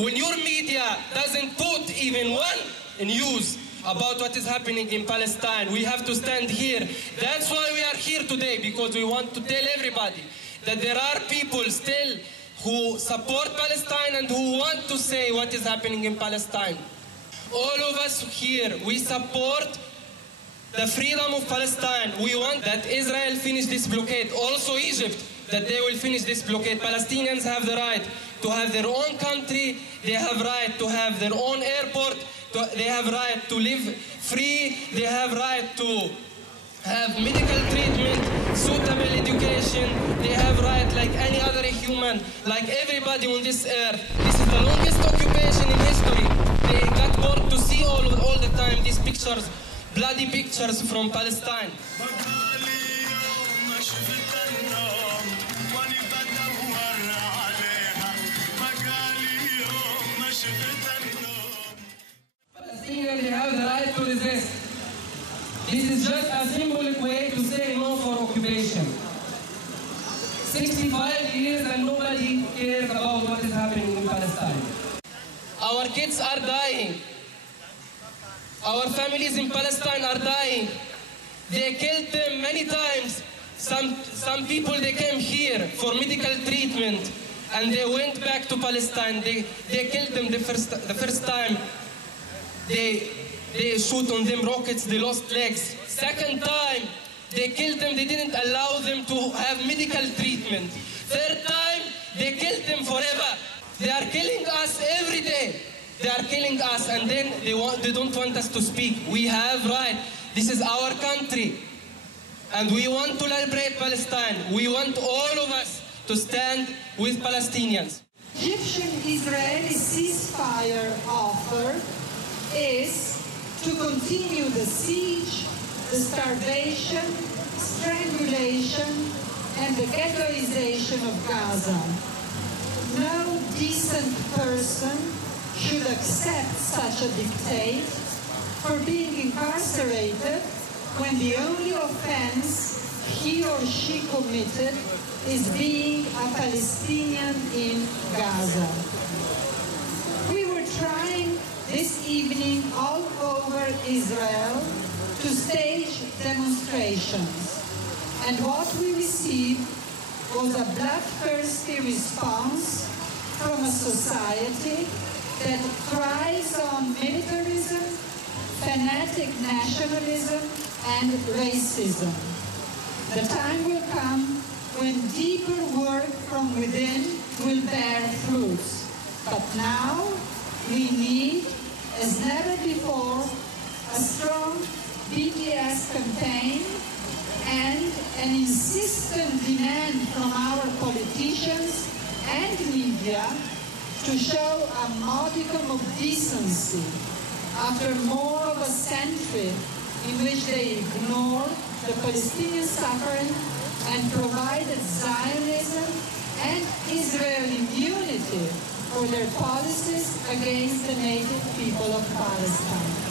When your media doesn't put even one news about what is happening in Palestine, we have to stand here. That's why we are here today, because we want to tell everybody that there are people still who support Palestine and who want to say what is happening in Palestine. All of us here, we support the freedom of Palestine. We want that Israel finish this blockade. Also Egypt, that they will finish this blockade. Palestinians have the right to have their own country. They have right to have their own airport. They have right to live free. They have right to have medical treatment, suitable education. They have right like any other human, like everybody on this earth. This is the longest occupation in history. They got bored to see all the time these pictures, bloody pictures from Palestine. Palestinians, they have the right to resist. This is just a symbolic way to say no for occupation. 65 years and nobody cares about what is happening in Palestine. Our kids are dying. Our families in Palestine are dying. They killed them many times. Some people, they came here for medical treatment and they went back to Palestine. They killed them the first time. They shoot on them rockets, they lost legs. Second time, they killed them, they didn't allow them to have medical treatment. Third time, they killed them forever. They are killing us every day. They are killing us, and then they don't want us to speak. We have right. This is our country. And we want to liberate Palestine. We want all of us to stand with Palestinians. Egyptian-Israeli ceasefire offer is to continue the siege, the starvation, strangulation, and the ghettoization of Gaza. No decent person should accept such a dictate for being incarcerated when the only offense he or she committed is being a Palestinian in Gaza. We were trying this evening all over Israel to stage demonstrations, and what we received was a bloodthirsty response from a society that thrives on militarism, fanatic nationalism, and racism. The time will come when deeper work from within will bear fruits. But now we need, as never before, a strong BDS campaign and an insistent demand from our politicians and media to show a modicum of decency after more of a century in which they ignored the Palestinian suffering and provided Zionism and Israel immunity for their policies against the native people of Palestine.